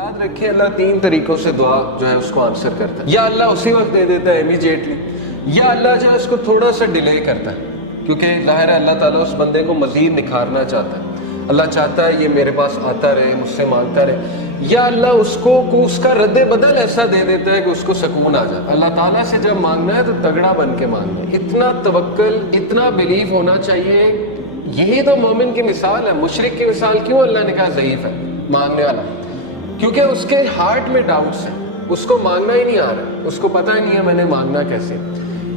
یاد رکھیں اللہ 3 طریقوں سے دعا جو ہے اس کو آنسر کرتا ہے. یا اللہ اسی وقت دے دیتا ہے امیجیٹلی، یا اللہ جو ہے اس کو تھوڑا سا ڈیلے کرتا ہے، کیونکہ ظاہر ہے اللہ تعالیٰ اس بندے کو مزید نکھارنا چاہتا ہے. اللہ چاہتا ہے یہ میرے پاس آتا رہے، مجھ سے مانگتا رہے. یا اللہ اس کو اس کا رد بدل ایسا دے دیتا ہے کہ اس کو سکون آ جائے. اللہ تعالیٰ سے جب مانگنا ہے تو تگڑا بن کے مانگنا ہے، اتنا توکل، اتنا بلیف ہونا چاہیے. یہی تو مومن کی مثال ہے. مشرک کی مثال کیوں اللہ نے کہا ضعیف ہے مانگنے والا؟ کیونکہ اس کے ہارٹ میں ڈاؤٹس ہیں، اس کو مانگنا ہی نہیں آ رہا، اس کو پتہ ہی نہیں ہے میں نے مانگنا کیسے.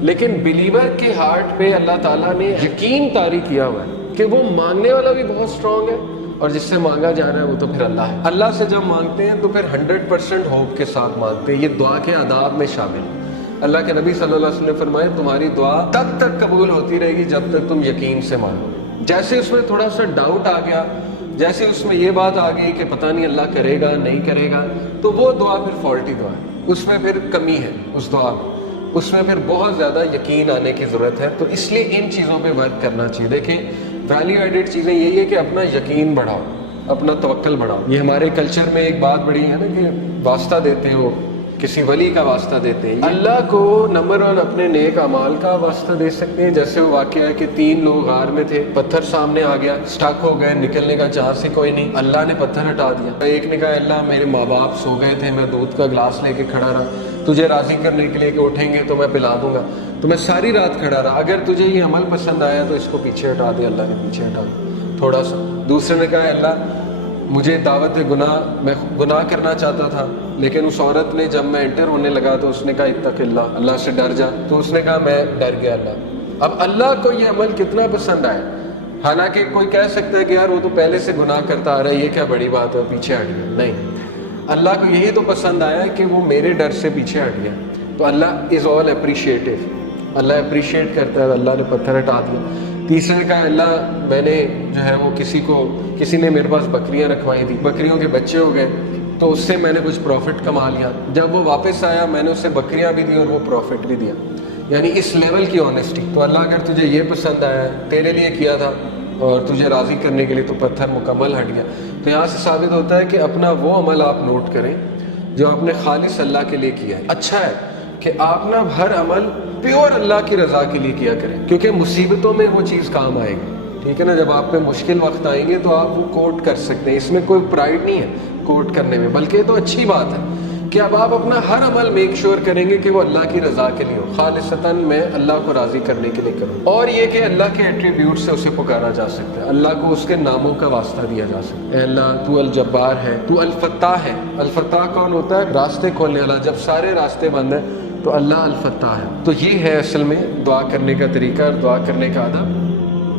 لیکن بلیور کے ہارٹ پہ اللہ تعالیٰ نے یقین طاری کیا ہوا ہے کہ وہ مانگنے والا بھی بہت اسٹرانگ ہے، اور جس سے مانگا جا رہا ہے وہ تو پھر اللہ ہے. اللہ سے جب مانگتے ہیں تو پھر 100% ہوپ کے ساتھ مانگتے ہیں. یہ دعا کے آداب میں شامل ہے. اللہ کے نبی صلی اللہ علیہ وسلم نے فرمایا تمہاری دعا تب تک قبول ہوتی رہے گی جب تک تم یقین سے مانگو. جیسے اس میں تھوڑا سا ڈاؤٹ آ گیا، جیسے اس میں یہ بات آ گئی کہ پتہ نہیں اللہ کرے گا نہیں کرے گا، تو وہ دعا پھر فالٹی دعا ہے، اس میں پھر کمی ہے اس دعا میں، اس میں پھر بہت زیادہ یقین آنے کی ضرورت ہے. تو اس لیے ان چیزوں پہ ورک کرنا چاہیے. دیکھیں ویلیو ایڈڈ چیزیں یہی ہے کہ اپنا یقین بڑھاؤ، اپنا توکل بڑھاؤ. یہ ہمارے کلچر میں ایک بات بڑی ہے نا کہ واسطہ دیتے ہو، کسی ولی کا واسطہ دیتے ہیں. اللہ کو نمبر 1 اپنے نیک اعمال کا واسطہ دے سکتے ہیں. جیسے وہ واقعہ ہے کہ 3 لوگ غار میں تھے، پتھر سامنے آ گیا، اسٹک ہو گئے، نکلنے کا چانس ہی کوئی نہیں. اللہ نے پتھر ہٹا دیا. ایک نے کہا اللہ میرے ماں باپ سو گئے تھے، میں دودھ کا گلاس لے کے کھڑا رہا، تجھے راضی کرنے کے لیے کہ اٹھیں گے تو میں پلا دوں گا، تو میں ساری رات کھڑا رہا، اگر تجھے یہ عمل پسند آیا تو اس کو پیچھے ہٹا دے. اللہ نے پیچھے ہٹا دیا تھوڑا سا. دوسرے نے کہا اللہ مجھے دعوت گناہ، میں گناہ کرنا چاہتا تھا، لیکن اس عورت نے جب میں انٹر ہونے لگا تو اس نے کہا اتق اللہ، اللہ سے ڈر جا، تو اس نے کہا میں ڈر گیا اللہ. اب اللہ کو یہ عمل کتنا پسند آیا. حالانکہ کوئی کہہ سکتا ہے کہ یار وہ تو پہلے سے گناہ کرتا آ رہا ہے، یہ کیا بڑی بات ہے پیچھے ہٹ گیا. نہیں، اللہ کو یہی تو پسند آیا کہ وہ میرے ڈر سے پیچھے ہٹ گیا. تو اللہ از آل اپریشیٹو، اللہ اپریشیٹ کرتا ہے. اللہ نے پتھر ہٹا دیا. تیسرے نے کہا اللہ میں نے جو ہے وہ کسی نے میرے پاس بکریاں رکھوائی تھی، بکریوں کے بچے ہو گئے تو اس سے میں نے کچھ پروفٹ کما لیا. جب وہ واپس آیا میں نے اسے بکریاں بھی دی اور وہ پروفٹ بھی دیا. یعنی اس لیول کی آنیسٹی. تو اللہ اگر تجھے یہ پسند آیا ہے، تیرے لیے کیا تھا اور تجھے راضی کرنے کے لیے، تو پتھر مکمل ہٹ گیا. تو یہاں سے ثابت ہوتا ہے کہ اپنا وہ عمل آپ نوٹ کریں جو آپ نے خالص اللہ کے لیے کیا ہے. اچھا ہے کہ آپ نا ہر عمل پیور اللہ کی رضا کے لیے کیا کریں، کیونکہ مصیبتوں میں وہ چیز کام آئے گی. ٹھیک ہے نا، جب آپ پہ مشکل وقت آئیں گے تو آپ وہ کوٹ کر سکتے ہیں. اس میں کوئی پرائڈ نہیں ہے کوٹ کرنے میں، بلکہ یہ تو اچھی بات ہے کہ اب آپ اپنا ہر عمل میک شور کریں گے کہ وہ اللہ کی رضا کے لیے ہو، خالصتاً میں اللہ کو راضی کرنے کے لیے کروں. اور یہ کہ اللہ کے ایٹریبیوٹ سے اسے پکارا جا سکتا ہے، اللہ کو اس کے ناموں کا واسطہ دیا جا سکتا ہے. اے اللہ تو الجبار ہے، تو الفتاح ہے. الفتاح کون ہوتا ہے؟ راستے کھولنے والا. جب سارے راستے بند ہیں تو اللہ الفتاح ہے. تو یہ ہے اصل میں دعا کرنے کا طریقہ اور دعا کرنے کا ادب.